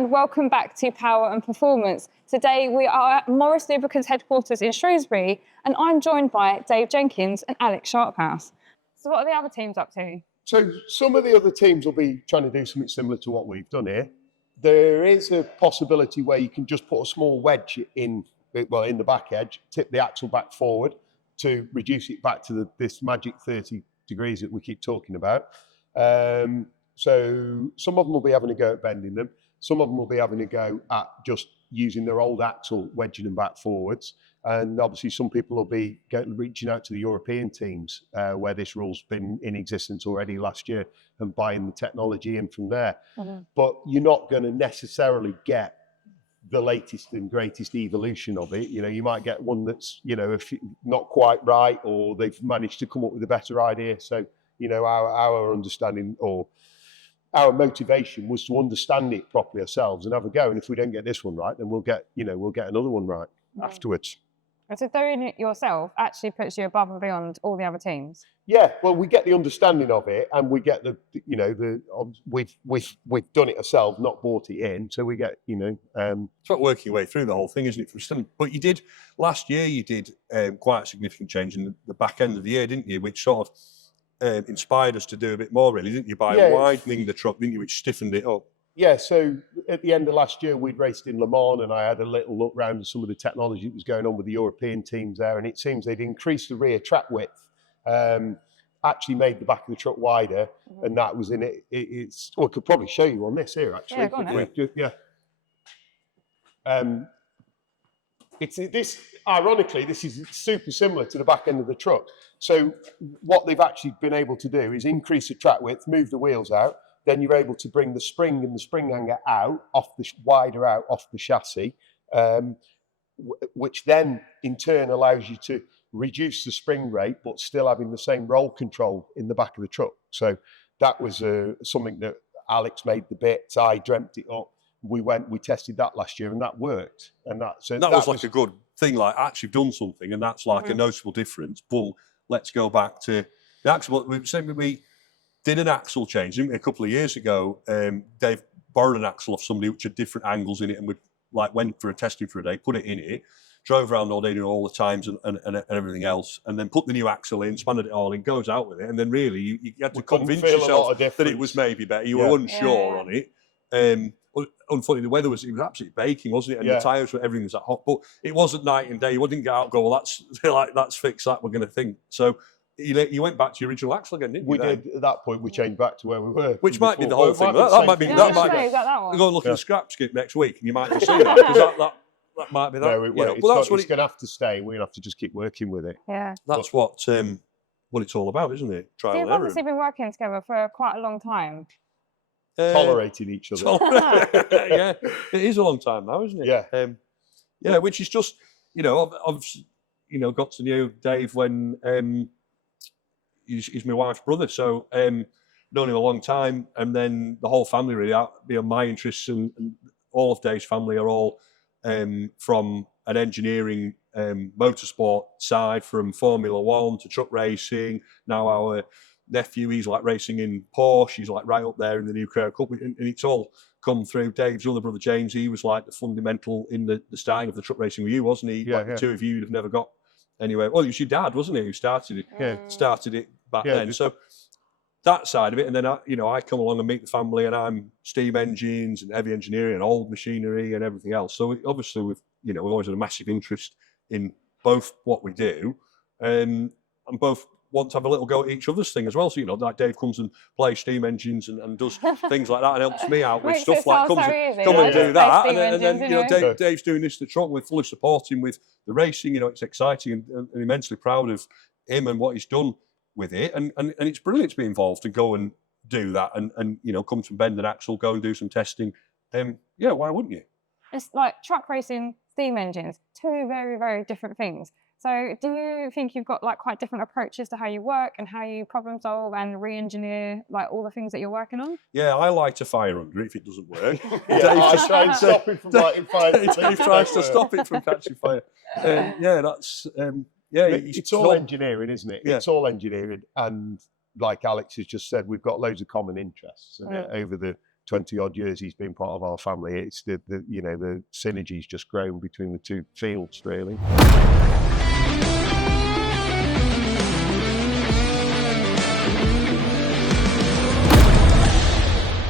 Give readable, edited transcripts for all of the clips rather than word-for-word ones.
and welcome back to Power and Performance. Today we are at Morris Lubricants headquarters in Shrewsbury, and I'm joined by Dave Jenkins and Alex Sharphouse. So what are the other teams up to? So some of the other teams will be trying to do something similar to what we've done here. There is a possibility where you can just put a small wedge in the back edge, tip the axle back forward to reduce it back to this magic 30 degrees that we keep talking about. So some of them will be having a go at bending them. Some of them will be having a go at just using their old axle, wedging them back forwards. And obviously some people will be reaching out to the European teams where this rule's been in existence already last year and buying the technology in from there. Mm-hmm. But you're not going to necessarily get the latest and greatest evolution of it. You know, you might get one that's, you know, if not quite right, or they've managed to come up with a better idea. So, you know, our understanding or our motivation was to understand it properly ourselves and have a go. And if we don't get this one right, then we'll get another one right afterwards. And so doing it yourself actually puts you above and beyond all the other teams. Yeah, well, we get the understanding of it, and we get we've done it ourselves, not bought it in. So we get, it's about working your way through the whole thing, isn't it? But you did last year. You did quite a significant change in the back end of the year, didn't you? Which sort of inspired us to do a bit more, really, didn't you? By widening the truck, didn't you? Which stiffened it up. Yeah, so at the end of last year, we'd raced in Le Mans, and I had a little look around at some of the technology that was going on with the European teams there, and it seems they'd increased the rear track width, actually made the back of the truck wider, and that was in it. I could probably show you on this here, actually. Ironically, this is super similar to the back end of the truck. So what they've actually been able to do is increase the track width, move the wheels out. Then you're able to bring the spring and the spring hanger wider out off the chassis, which then in turn allows you to reduce the spring rate, but still having the same roll control in the back of the truck. So that was something that Alex made the bits. I dreamt it up. We tested that last year, and that worked. And that was like a good thing. Like, actually done something, and that's like a noticeable difference. But let's go back to the axle. We did an axle change, didn't we, a couple of years ago. Dave borrowed an axle off somebody which had different angles in it, and we went for a testing for a day, put it in it, drove around all day doing all the times and everything else, and then put the new axle in, spanned it all in, goes out with it, and then really you had to convince yourself that it was maybe better. You were unsure on it. Unfortunately, the weather was absolutely baking, wasn't it? And the tyres everything was that hot, but it wasn't night and day. You wouldn't get out and go, well, that's fixed that, we're going to think. So you went back to your original axle again, didn't you? We did. At that point, we changed back to where we were. Which might be the whole thing. That might be. Go and look at the scrap skip next week, and you might just see that, because that might be that. No, it's going to have to stay. We're going to have to just keep working with it. Yeah. That's what it's all about, isn't it? Trial and error. You've obviously been working together for quite a long time. Tolerating each other. Yeah, it is a long time now, isn't it? Yeah. Which is just, I've got to know Dave when he's my wife's brother, so known him a long time, and then the whole family really, my interests and all of Dave's family are all from an engineering motorsport side, from Formula One to truck racing. Now our nephew, he's like racing in Porsche, he's like right up there in the new Carrera Cup, and it's all come through. Dave's other brother James, he was like the fundamental in the starting of the truck racing with you, wasn't he? The two of you would have never got anywhere. Well, it was your dad, wasn't he, who started it? Started it back then. So that side of it, and then I come along and meet the family, and I'm steam engines and heavy engineering and old machinery and everything else. So obviously we've always had a massive interest in both what we do, and both want to have a little go at each other's thing as well. So, like Dave comes and plays steam engines and does things like that, and helps me out with stuff like come and do that. And then Dave's doing this to the truck. We're fully supporting with the racing. It's exciting and immensely proud of him and what he's done with it. And it's brilliant to be involved and go and do that and come to bend an axle, go and do some testing. Why wouldn't you? It's like truck racing, steam engines, two very, very different things. So do you think you've got like quite different approaches to how you work and how you problem solve and re-engineer like all the things that you're working on? Yeah, I like a fire under it if it doesn't work. I try and stop it from lighting fire. Dave tries to stop it from catching fire. It's all engineering, isn't it? Yeah. It's all engineering, and like Alex has just said, we've got loads of common interests over the 20 odd years he's been part of our family. It's the synergy's just grown between the two fields, really.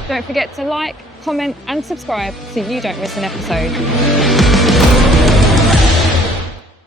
Don't forget to like, comment and subscribe so you don't miss an episode.